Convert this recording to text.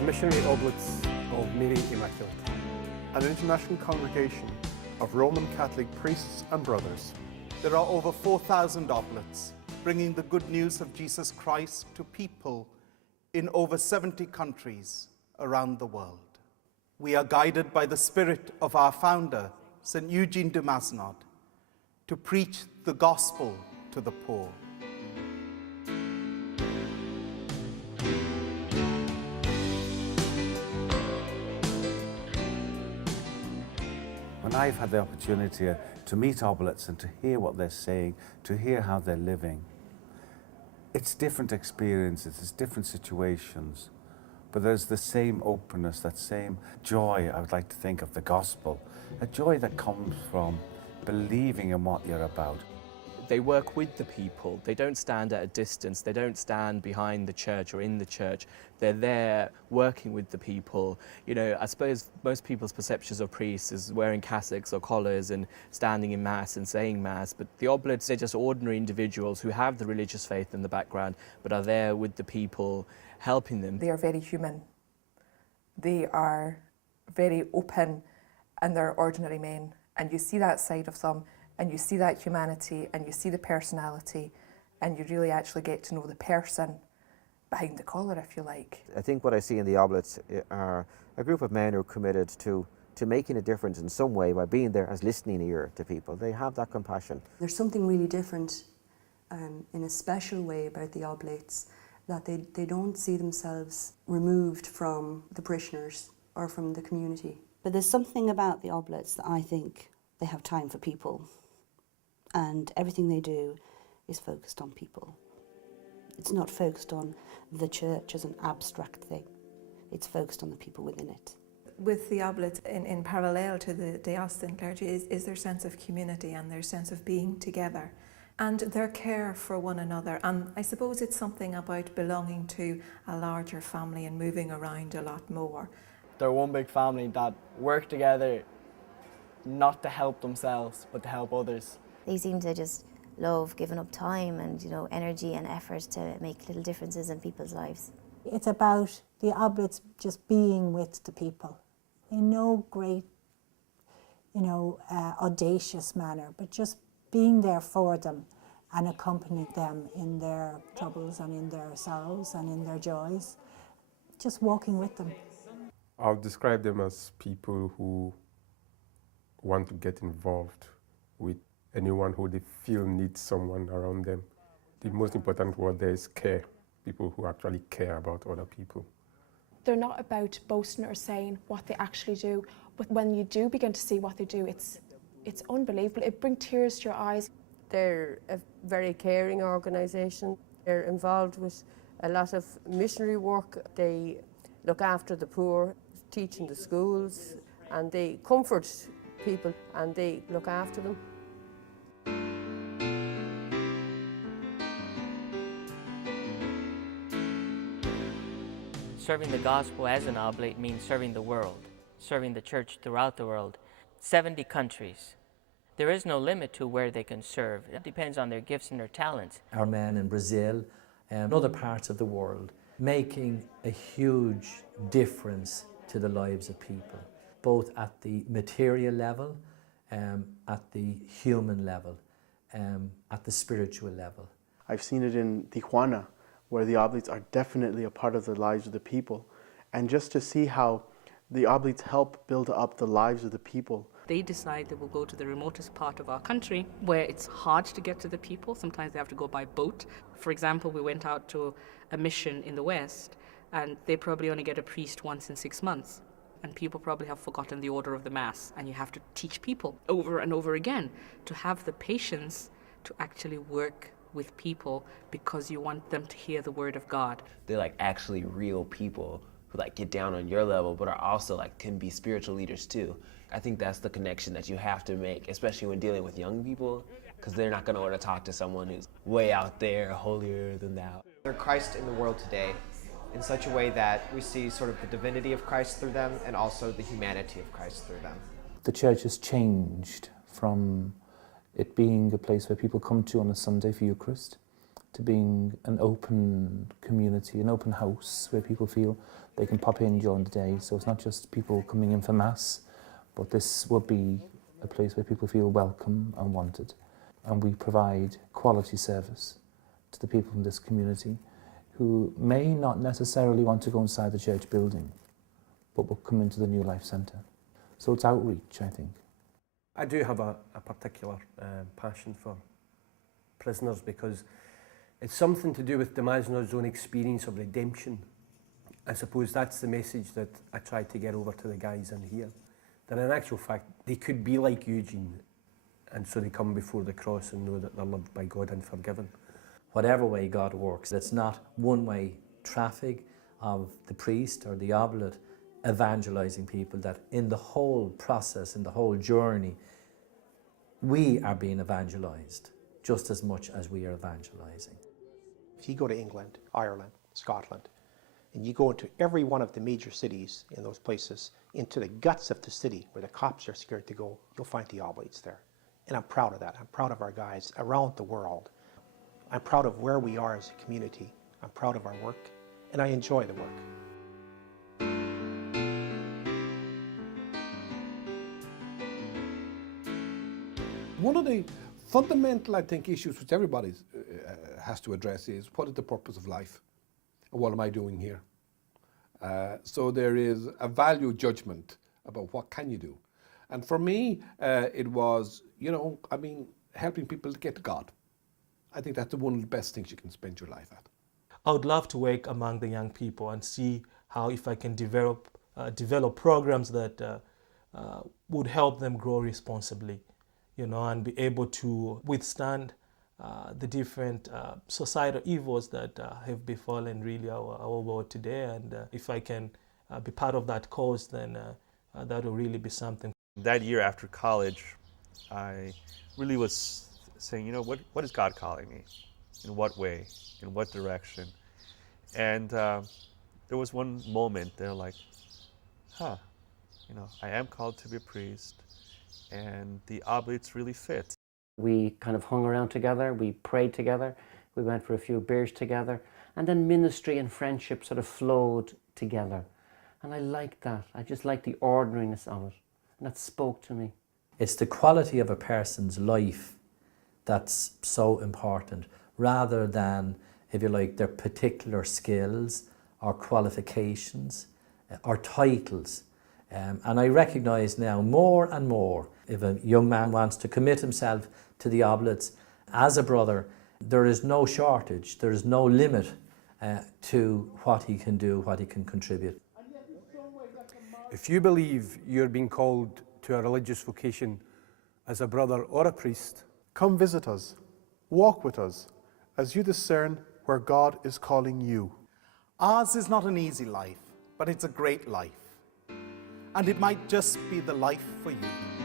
Missionary Oblates of Mary Immaculate. An international congregation of Roman Catholic priests and brothers. There are over 4,000 oblates, bringing the good news of Jesus Christ to people in over 70 countries around the world. We are guided by the spirit of our founder, St. Eugene de Masnod, to preach the gospel to the poor. When I've had the opportunity to meet oblates and to hear what they're saying, to hear how they're living, it's different experiences, it's different situations, but there's the same openness, that same joy, I would like to think, of the gospel, a joy that comes from believing in what you're about. They work with the people. They don't stand at a distance. They don't stand behind the church or in the church. They're there working with the people. You know, I suppose most people's perceptions of priests is wearing cassocks or collars and standing in mass and saying mass, but the oblates, they're just ordinary individuals who have the religious faith in the background, but are there with the people, helping them. They are very human. They are very open, and they're ordinary men. And you see that side of them, and you see that humanity, and you see the personality, and you really actually get to know the person behind the collar, if you like. I think what I see in the Oblates are a group of men who are committed to making a difference in some way by being there as listening ear to people. They have that compassion. There's something really different in a special way about the Oblates, that they don't see themselves removed from the parishioners or from the community. But there's something about the Oblates that I think they have time for people, and everything they do is focused on people. It's not focused on the church as an abstract thing. It's focused on the people within it. With the Oblates, in parallel to the diocesan clergy, is their sense of community and their sense of being together and their care for one another. And I suppose it's something about belonging to a larger family and moving around a lot more. They're one big family that work together not to help themselves, but to help others. They seem to just love giving up time and, you know, energy and effort to make little differences in people's lives. It's about the Oblates just being with the people in no great, audacious manner, but just being there for them and accompanying them in their troubles and in their sorrows and in their joys, just walking with them. I'll describe them as people who want to get involved with anyone who they feel needs someone around them. The most important word there is care, people who actually care about other people. They're not about boasting or saying what they actually do, but when you do begin to see what they do, it's unbelievable. It brings tears to your eyes. They're a very caring organisation. They're involved with a lot of missionary work. They look after the poor, teach in the schools, and they comfort people and they look after them. Serving the gospel as an oblate means serving the world, serving the church throughout the world. 70 countries. There is no limit to where they can serve. It depends on their gifts and their talents. Our men in Brazil and other parts of the world making a huge difference to the lives of people, both at the material level, at the human level, at the spiritual level. I've seen it in Tijuana, where the Oblates are definitely a part of the lives of the people. And just to see how the Oblates help build up the lives of the people. They decide they will go to the remotest part of our country where it's hard to get to the people. Sometimes they have to go by boat. For example, we went out to a mission in the West, and they probably only get a priest once in 6 months. And people probably have forgotten the order of the Mass, and you have to teach people over and over again to have the patience to actually work with people because you want them to hear the word of God. They're like actually real people who like get down on your level, but are also like can be spiritual leaders too. I think that's the connection that you have to make, especially when dealing with young people, because they're not going to want to talk to someone who's way out there, holier than thou. They're Christ in the world today in such a way that we see sort of the divinity of Christ through them and also the humanity of Christ through them. The church has changed from it being a place where people come to on a Sunday for Eucharist to being an open community, an open house where people feel they can pop in during the day. So it's not just people coming in for Mass, but this will be a place where people feel welcome and wanted. And we provide quality service to the people from this community who may not necessarily want to go inside the church building, but will come into the New Life Centre. So it's outreach, I think. I do have a particular passion for prisoners because it's something to do with the Masnor's own experience of redemption. I suppose that's the message that I try to get over to the guys in here. That in actual fact, they could be like Eugene, and so they come before the cross and know that they're loved by God and forgiven. Whatever way God works, it's not one-way traffic of the priest or the oblate evangelizing people, that in the whole process, in the whole journey, we are being evangelized just as much as we are evangelizing. If you go to England, Ireland, Scotland, and you go into every one of the major cities in those places, into the guts of the city where the cops are scared to go, you'll find the Oblates there. And I'm proud of that. I'm proud of our guys around the world. I'm proud of where we are as a community. I'm proud of our work, and I enjoy the work. One of the fundamental, I think, issues which everybody has to address is, what is the purpose of life? And what am I doing here? So there is a value judgment about what can you do. And for me, it was, helping people to get to God. I think that's one of the best things you can spend your life at. I would love to work among the young people and see how, if I can develop programs that would help them grow responsibly, and be able to withstand the different societal evils that have befallen really our world today. And if I can be part of that cause, then that will really be something. That year after college, I really was saying, what is God calling me? In what way? In what direction? And there was one moment there like, I am called to be a priest, and the Oblates really fit. We kind of hung around together, we prayed together, we went for a few beers together, and then ministry and friendship sort of flowed together. And I liked that. I just liked the ordinariness of it, and that spoke to me. It's the quality of a person's life that's so important, rather than, if you like, their particular skills or qualifications or titles. And I recognise now more and more, if a young man wants to commit himself to the Oblates as a brother, there is no shortage, there is no limit to what he can do, what he can contribute. If you believe you're being called to a religious vocation as a brother or a priest, come visit us, walk with us, as you discern where God is calling you. Ours is not an easy life, but it's a great life. And it might just be the life for you.